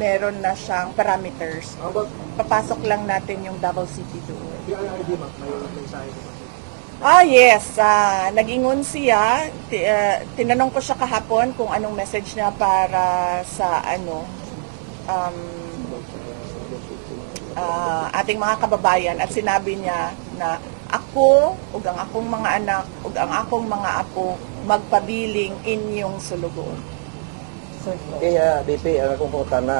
meron na siyang parameters. Papasok lang natin yung Davao City doon. PRRD, ma'am, may mensahe ko ba? Yes. Nag-ingon siya. Tinanong ko siya kahapon kung anong message niya para sa ating mga kababayan, at sinabi niya na ako ug ang akong mga anak ug ang akong mga apo magpabiling inyong sulugon. Kaya BP, ang akong pangutana,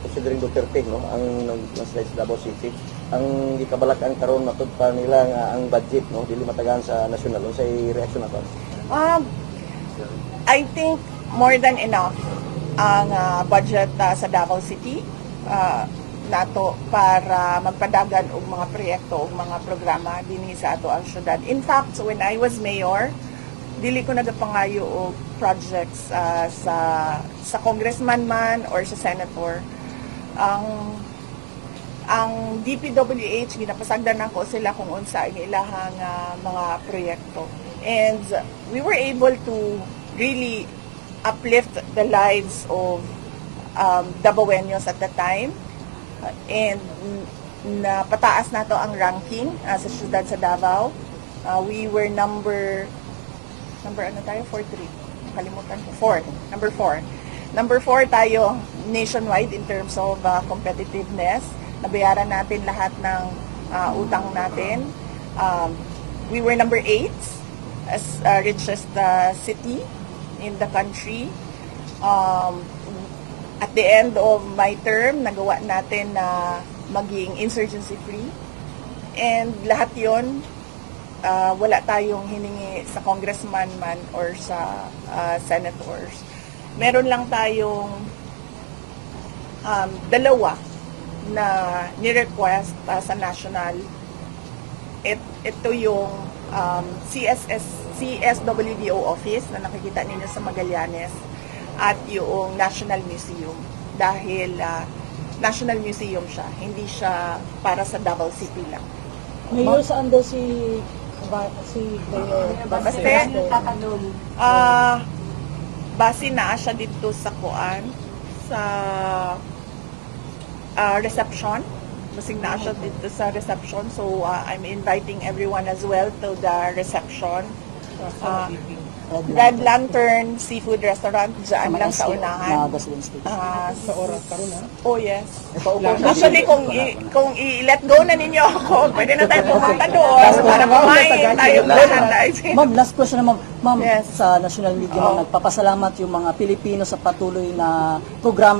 considering Duterte, no, ang nag-slide sa Davao City, ang gikabalakan karon matud pa nila nga ang budget, no, dili matagaan sa national. Unsay reaction nato? I think more than enough ang budget sa Davao City nato para magpadagan og mga proyekto og mga programa dinhi sa ato ang syudad. In fact, when I was mayor, dili ko nagapangayo og projects sa congressman man or sa senator. Ang DPWH ginapasagdan nako sila kung unsa ang ilahang mga proyekto. And we were able to really uplift the lives of Davaoenos at the time. And napataas nato ang ranking sa syudad sa Davao. We were number 4 number 4 tayo nationwide in terms of competitiveness. Nabayaran natin lahat ng utang natin. We were number 8 as richest city in the country. At the end of my term, nagawa natin na maging insurgency free. And lahat yon, wala tayong hiningi sa congressman man or sa senators. Meron lang tayong dalawa na ni-request sa national. Ito yung CSWDO office na nakikita ninyo sa Magallanes, at yung National Museum, dahil National Museum siya, hindi siya para sa Davao City lang. Mayor, saan daw si Mayor Baste? Base na siya dito sa reception. Basing na siya dito sa reception. So, I'm inviting everyone as well to the reception. Red Lantern Seafood Restaurant, dyan lang sa unahan. Sa oras karon ha? Oh, yes. Actually, kung i-let go na ninyo ako, pwede na tayo pumunta doon para kumain tayo. Ma'am, last question na ma'am. Ma'am, Yes. sa national media, ma'am, nagpapasalamat yung mga Pilipino sa patuloy na programa